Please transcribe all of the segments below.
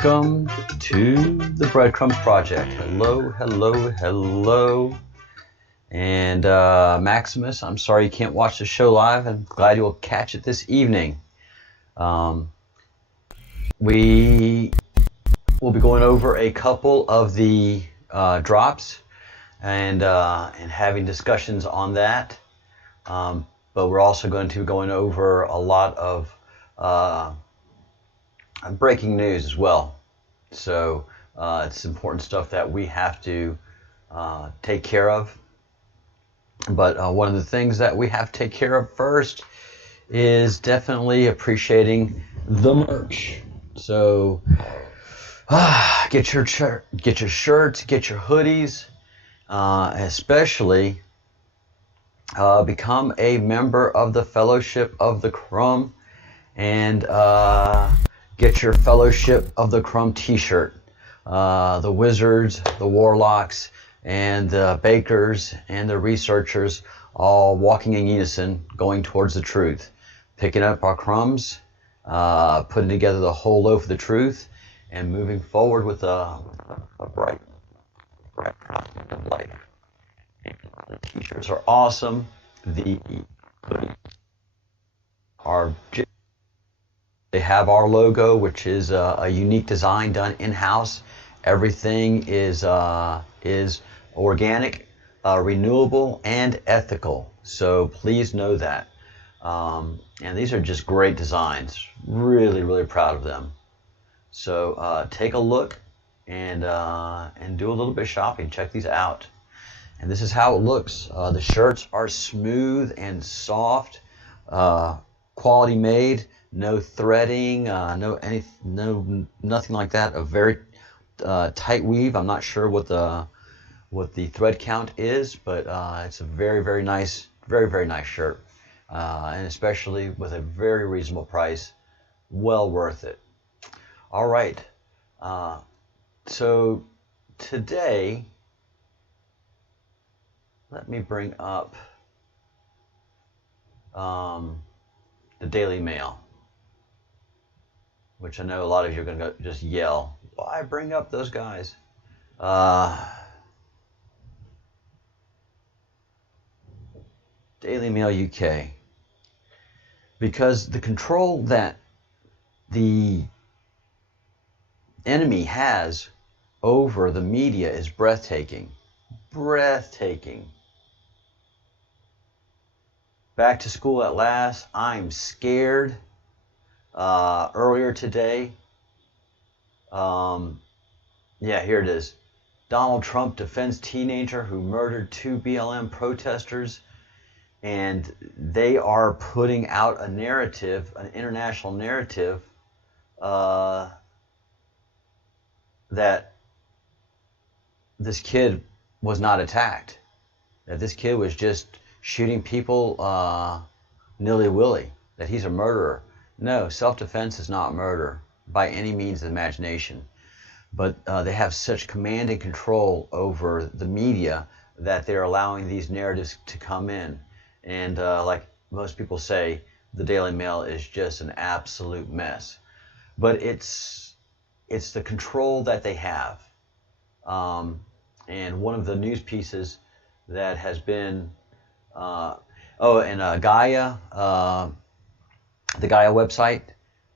Welcome to the Breadcrumbs Project. Hello, hello, hello. And Maximus, I'm sorry you can't watch the show live. I'm glad you'll catch it this evening. We will be going over a couple of the drops and having discussions on that. But we're also going to be going over a lot of breaking news as well. So it's important stuff that we have to take care of. But one of the things that we have to take care of first is definitely appreciating the merch. So get your shirts, get your hoodies, especially become a member of the Fellowship of the Crumb, and get your Fellowship of the Crumb t-shirt. The wizards, the warlocks, and the bakers and the researchers all walking in unison, going towards the truth, picking up our crumbs, putting together the whole loaf of the truth, and moving forward with a bright prospect of life. The t-shirts are awesome. The hoodies are they have our logo, which is a unique design done in-house. Everything is organic, renewable, and ethical. So please know that. And these are just great designs. Really, really proud of them. So take a look and do a little bit of shopping. Check these out. And this is how it looks. The shirts are smooth and soft, quality made, no threading, nothing like that. A very tight weave. I'm not sure what the thread count is, but it's a very, very nice shirt, and especially with a very reasonable price, well worth it. All right, so today, let me bring up the Daily Mail, which I know a lot of you are going to just yell, why bring up those guys? Daily Mail UK. Because the control that the enemy has over the media is breathtaking. Breathtaking. Back to school at last. I'm scared. Earlier today, here it is. Donald Trump defends teenager who murdered 2 BLM protesters, and they are putting out a narrative, an international narrative, that this kid was not attacked, that this kid was just shooting people nilly-willy, that he's a murderer. No, self-defense is not murder by any means of the imagination. But they have such command and control over the media that they're allowing these narratives to come in. And like most people say, the Daily Mail is just an absolute mess. But it's the control that they have. And one of the news pieces that has been, Gaia, the Gaia website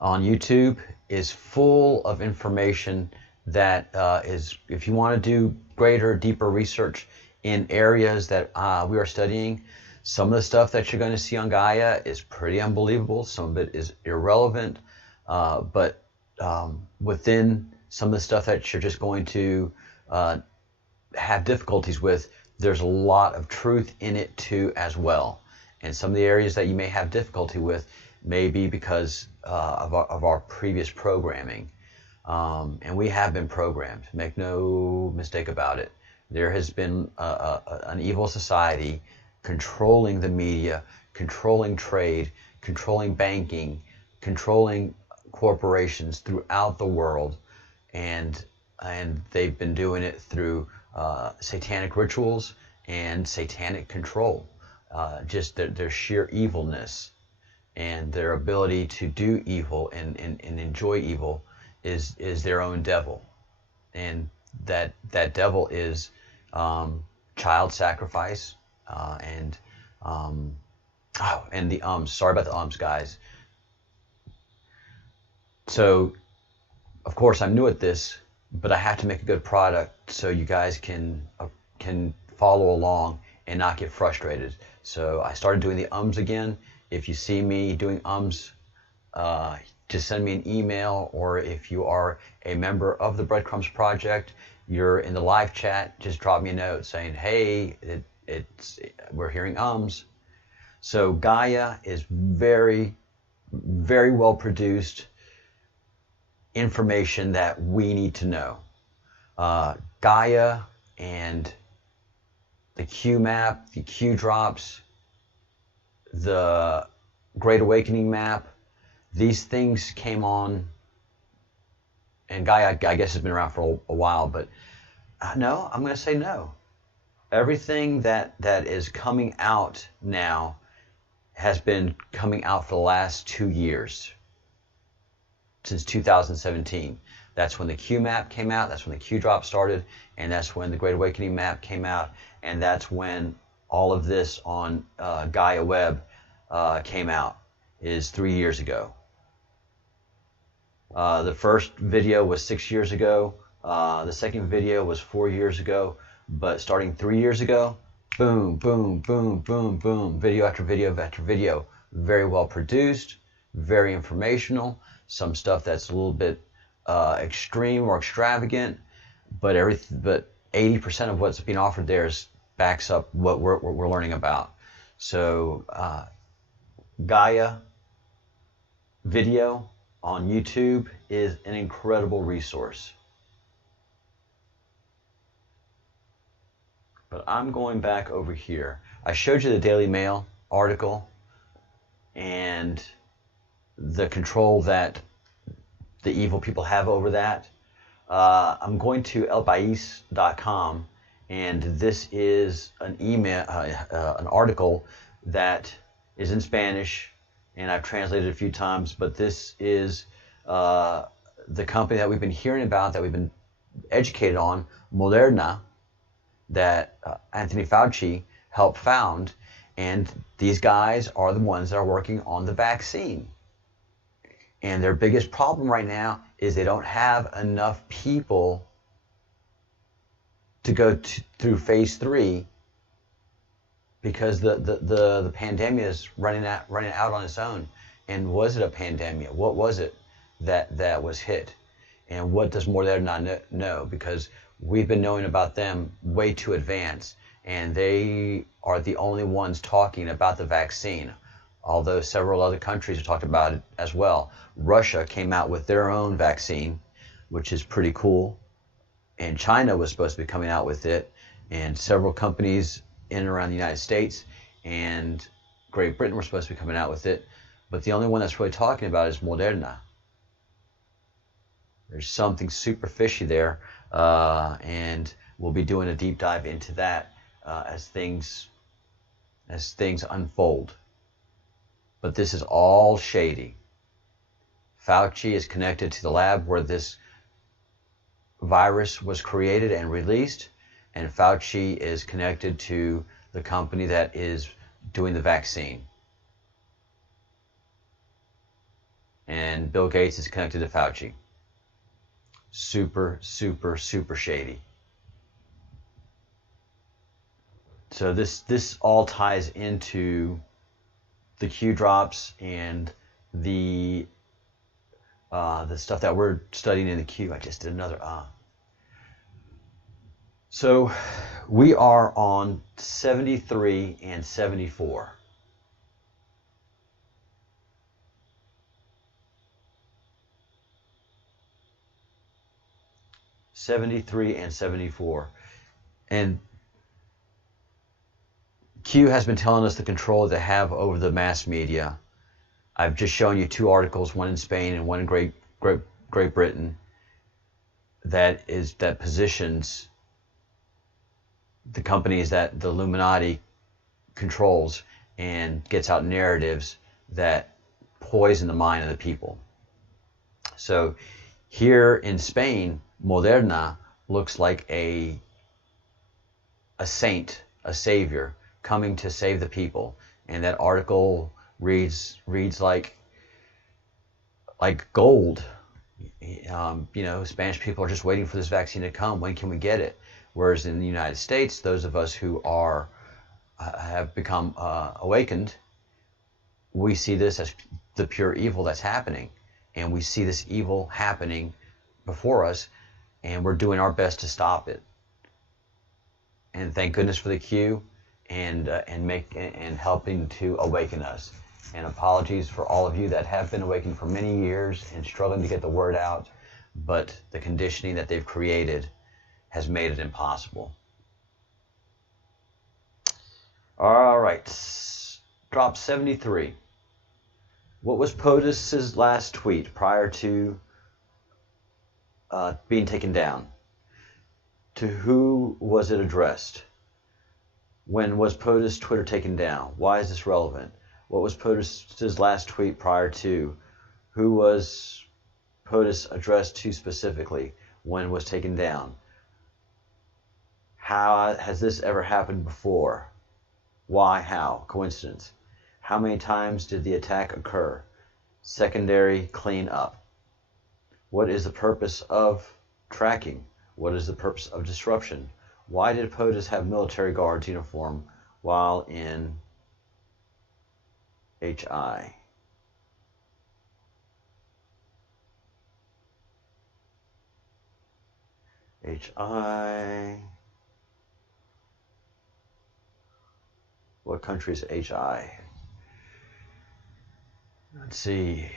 on YouTube is full of information that is, if you want to do greater, deeper research in areas that we are studying, some of the stuff that you're going to see on Gaia is pretty unbelievable. Some of it is irrelevant, but within some of the stuff that you're just going to have difficulties with, there's a lot of truth in it too as well. And some of the areas that you may have difficulty with may be because of our previous programming. And we have been programmed, make no mistake about it. There has been an evil society controlling the media, controlling trade, controlling banking, controlling corporations throughout the world, and they've been doing it through satanic rituals and satanic control. Just their sheer evilness and their ability to do evil and enjoy evil is their own devil, and that devil is child sacrifice and the ums. Sorry about the ums, guys. So, of course, I'm new at this, but I have to make a good product so you guys can follow along and not get frustrated. So I started doing the ums again. If you see me doing ums, just send me an email, or if you are a member of the Breadcrumbs project, you're in the live chat, just drop me a note saying, hey, we're hearing ums. So Gaia is very, very well produced information that we need to know. Gaia and the Q map, the Q drops, the Great Awakening map, these things came on, and Gaia, I guess, has been around for a while, but no, I'm going to say no. Everything that is coming out now has been coming out for the last 2 years, since 2017. That's when the Q map came out, that's when the Q drop started, and that's when the Great Awakening map came out, and that's when all of this on Gaia Web came out, is 3 years ago. The first video was 6 years ago, the second video was 4 years ago, but starting 3 years ago, boom, boom, boom, boom, boom, video after video after video, very well produced, very informational, some stuff that's a little bit extreme or extravagant, but 80% of what's being offered there backs up what we're learning about. So Gaia video on YouTube is an incredible resource. But I'm going back over here. I showed you the Daily Mail article and the control that the evil people have over that. I'm going to elpais.com, and this is an email, an article that is in Spanish, and I've translated it a few times, but this is the company that we've been hearing about, that we've been educated on, Moderna, that Anthony Fauci helped found, and these guys are the ones that are working on the vaccine. And their biggest problem right now is they don't have enough people to go through phase 3, because the pandemic is running out on its own. And was it a pandemic? What was it that was hit? And what does Moderna know? Because we've been knowing about them way too advanced, and they are the only ones talking about the vaccine, although several other countries have talked about it as well. Russia came out with their own vaccine, which is pretty cool, and China was supposed to be coming out with it, and several companies in and around the United States and Great Britain were supposed to be coming out with it, but the only one that's really talking about it is Moderna. There's something super fishy there, and we'll be doing a deep dive into that as things unfold. But this is all shady. Fauci is connected to the lab where this virus was created and released, and Fauci is connected to the company that is doing the vaccine. And Bill Gates is connected to Fauci. Super, super, super shady. So this all ties into the Q drops and the stuff that we're studying in the Q. I just did another So we are on 73 and 74. And 74. And Q has been telling us the control they have over the mass media. I've just shown you 2 articles, one in Spain and one in Great Britain, that positions the companies that the Illuminati controls and gets out narratives that poison the mind of the people. So Here in Spain, Moderna looks like a saint, a savior, coming to save the people. And that article reads like gold. Spanish people are just waiting for this vaccine to come. When can we get it? Whereas in the United States, those of us who have become awakened, we see this as the pure evil that's happening. And we see this evil happening before us, and we're doing our best to stop it. And thank goodness for the Q and helping to awaken us. And apologies for all of you that have been awakened for many years and struggling to get the word out, but the conditioning that they've created has made it impossible. All right, drop 73. What was POTUS's last tweet prior to being taken down? To who was it addressed? When was POTUS Twitter taken down? Why is this relevant? What was POTUS's last tweet prior to? Who was POTUS addressed to specifically? When was taken down? How has this ever happened before? Why? How? Coincidence? How many times did the attack occur? Secondary cleanup. What is the purpose of tracking? What is the purpose of disruption? Why did POTUS have military guards uniform while in HI? HI. What country is HI? Let's see.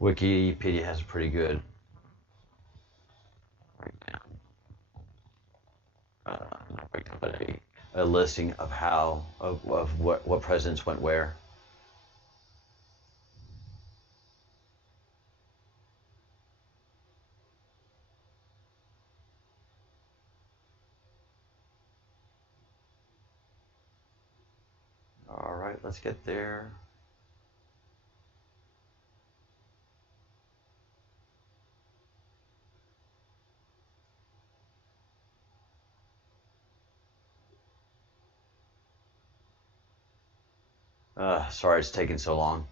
Wikipedia has a pretty good breakdown, not breakdown, but a listing of how of what presidents went where. All right, let's get there. Sorry it's taking so long.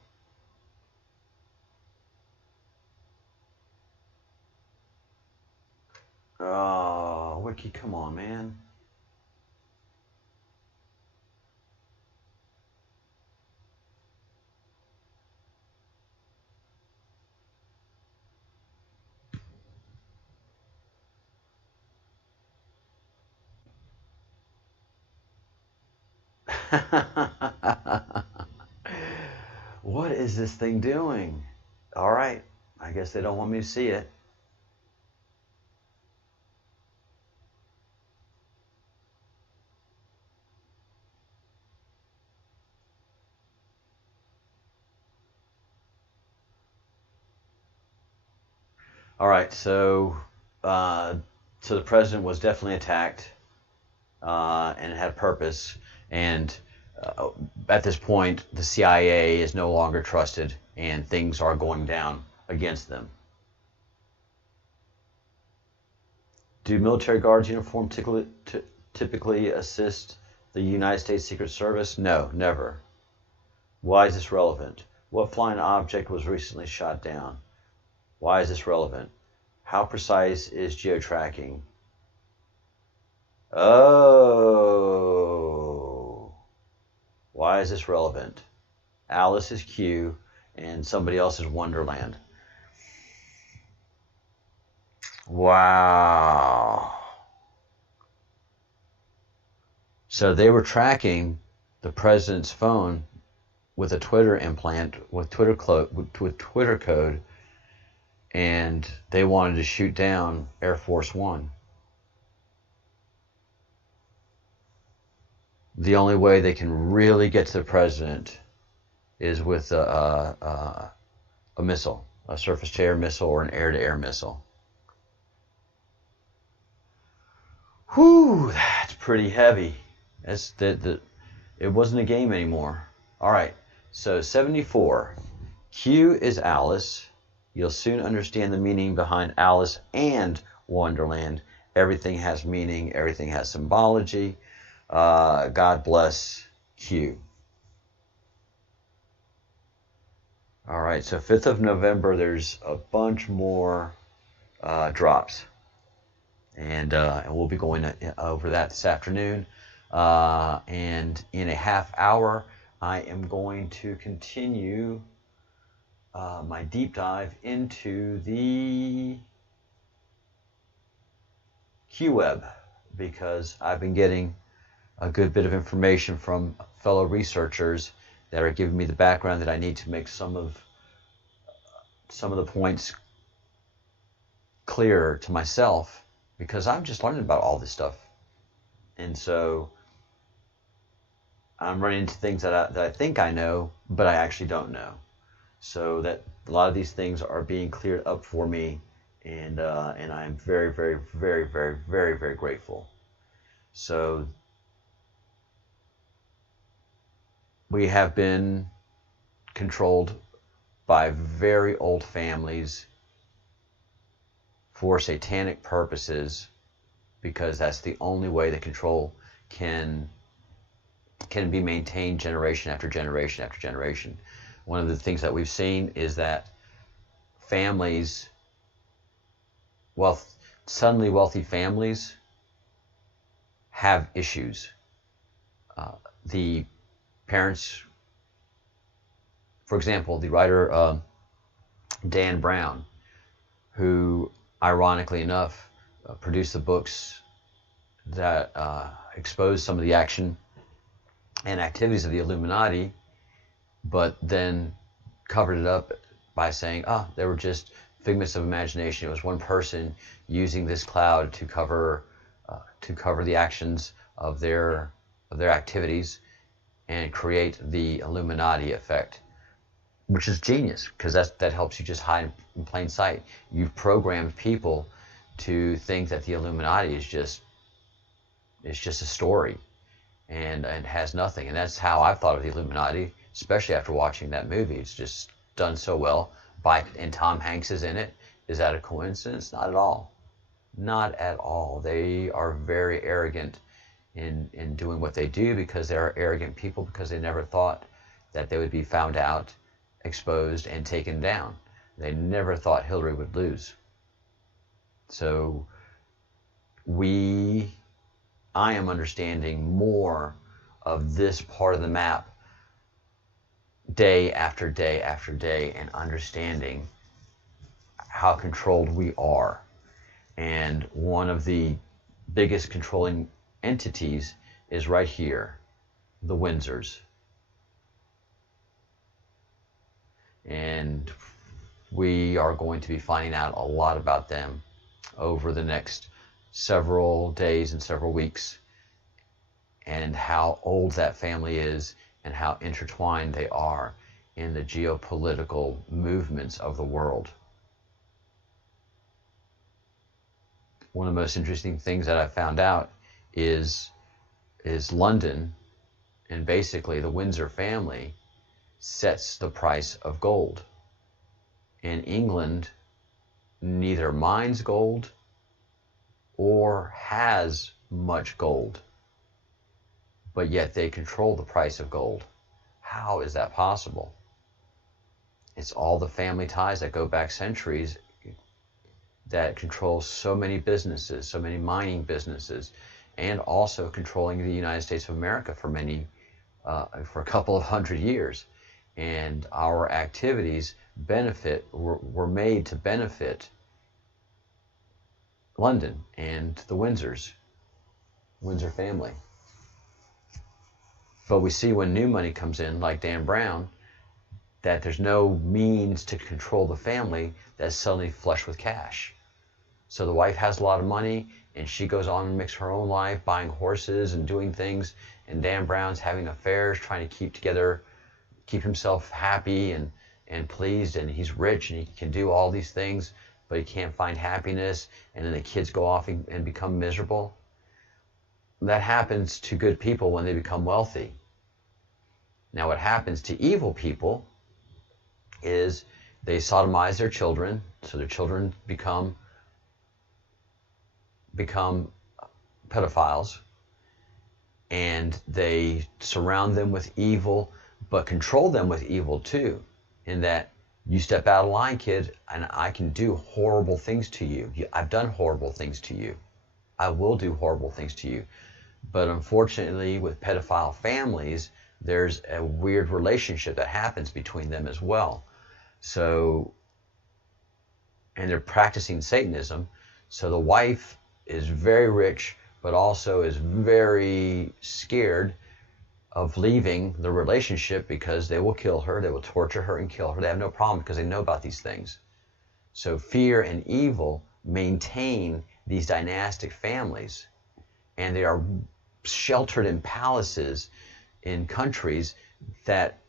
Oh, Wiki, come on, man. What is this thing doing? All right, I guess they don't want me to see it. All right, so the president was definitely attacked, and it had a purpose. And at this point, the CIA is no longer trusted, and things are going down against them. Do military guards uniform typically assist the United States Secret Service? No, never. Why is this relevant? What flying object was recently shot down? Why is this relevant? How precise is geotracking? Oh. Why is this relevant? Alice is Q and somebody else is Wonderland. Wow. So they were tracking the president's phone with a Twitter implant, with Twitter code, and they wanted to shoot down Air Force One. The only way they can really get to the president is with a missile, a surface-to-air missile or an air-to-air missile. Whew, that's pretty heavy. It wasn't a game anymore. All right, so 74. Q is Alice. You'll soon understand the meaning behind Alice and Wonderland. Everything has meaning. Everything has symbology. God bless Q. All right, so 5th of November, there's a bunch more drops. And we'll be going over that this afternoon. And in a half hour, I am going to continue my deep dive into the QWeb, because I've been getting a good bit of information from fellow researchers that are giving me the background that I need to make some of the points clearer to myself, because I'm just learning about all this stuff. And so I'm running into things that I think I know, but I actually don't know. So that a lot of these things are being cleared up for me, and I'm very, very, very, very, very, very grateful. So we have been controlled by very old families for satanic purposes, because that's the only way that control can be maintained generation after generation after generation. One of the things that we've seen is that families, suddenly wealthy families, have issues. The parents, for example, the writer Dan Brown, who ironically enough produced the books that exposed some of the action and activities of the Illuminati, but then covered it up by saying, they were just figments of imagination. It was one person using this cloud to cover the actions of their activities and create the Illuminati effect, which is genius, because that helps you just hide in plain sight. You've programmed people to think that the Illuminati is just a story and has nothing. And that's how I've thought of the Illuminati, especially after watching that movie. It's just done so well. And Tom Hanks is in it. Is that a coincidence? Not at all. Not at all. They are very arrogant in doing what they do, because they're arrogant people, because they never thought that they would be found out, exposed, and taken down. They never thought Hillary would lose. So I am understanding more of this part of the map day after day after day, and understanding how controlled we are. And one of the biggest controlling entities is right here, the Windsors. And we are going to be finding out a lot about them over the next several days and several weeks, and how old that family is, and how intertwined they are in the geopolitical movements of the world. One of the most interesting things that I found out is London, and basically the Windsor family sets the price of gold. In England, neither mines gold or has much gold, but yet they control the price of gold. How is that possible? It's all the family ties that go back centuries that control so many businesses, so many mining businesses, and also controlling the United States of America for a couple of hundred years. And our activities were made to benefit London and the Windsor family. But we see when new money comes in, like Dan Brown, that there's no means to control the family that's suddenly flush with cash. So the wife has a lot of money, and she goes on and makes her own life, buying horses and doing things, and Dan Brown's having affairs, trying to keep himself happy and pleased, and he's rich and he can do all these things, but he can't find happiness, and then the kids go off and become miserable. That happens to good people when they become wealthy. Now what happens to evil people is they sodomize their children, so their children become pedophiles, and they surround them with evil, but control them with evil too, in that you step out of line, kid, and I can do horrible things to you. I've done horrible things to you. I will do horrible things to you. But unfortunately, with pedophile families, there's a weird relationship that happens between them as well. So, and they're practicing Satanism. So the wife is very rich, but also is very scared of leaving the relationship because they will kill her, they will torture her and kill her. They have no problem because they know about these things. So fear and evil maintain these dynastic families, and they are sheltered in palaces in countries that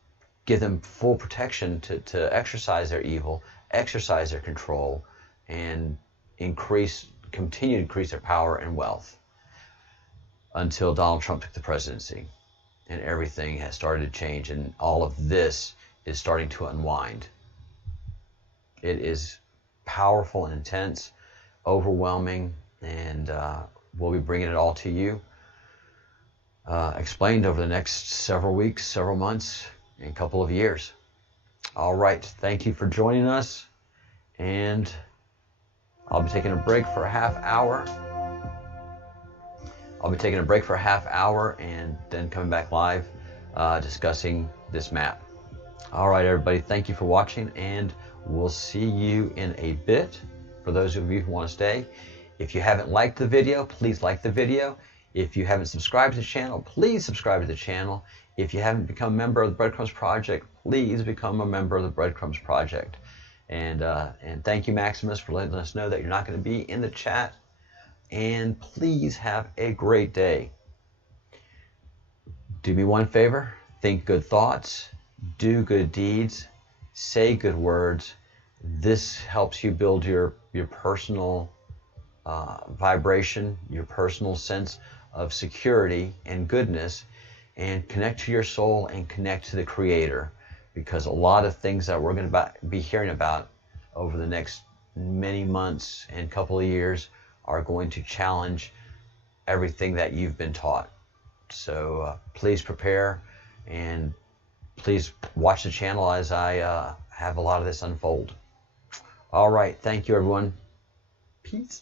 give them full protection to exercise their evil, exercise their control, and continue to increase their power and wealth until Donald Trump took the presidency. And everything has started to change, and all of this is starting to unwind. It is powerful and intense, overwhelming, and we'll be bringing it all to you, explained over the next several weeks, several months, and a couple of years. All right, thank you for joining us, and I'll be taking a break for a half hour. And then coming back live, discussing this map. All right, everybody, thank you for watching, and we'll see you in a bit. For those of you who want to stay, if you haven't liked the video, please like the video. If you haven't subscribed to the channel, please subscribe to the channel. If you haven't become a member of the Breadcrumbs Project, please become a member of the Breadcrumbs Project. And thank you, Maximus, for letting us know that you're not going to be in the chat. And please have a great day. Do me one favor, think good thoughts, do good deeds, say good words. This helps you build your personal vibration, your personal sense of security and goodness, and connect to your soul and connect to the Creator, because a lot of things that we're going to be hearing about over the next many months and couple of years are going to challenge everything that you've been taught. So please prepare, and please watch the channel as I have a lot of this unfold. All right, thank you, everyone. Peace.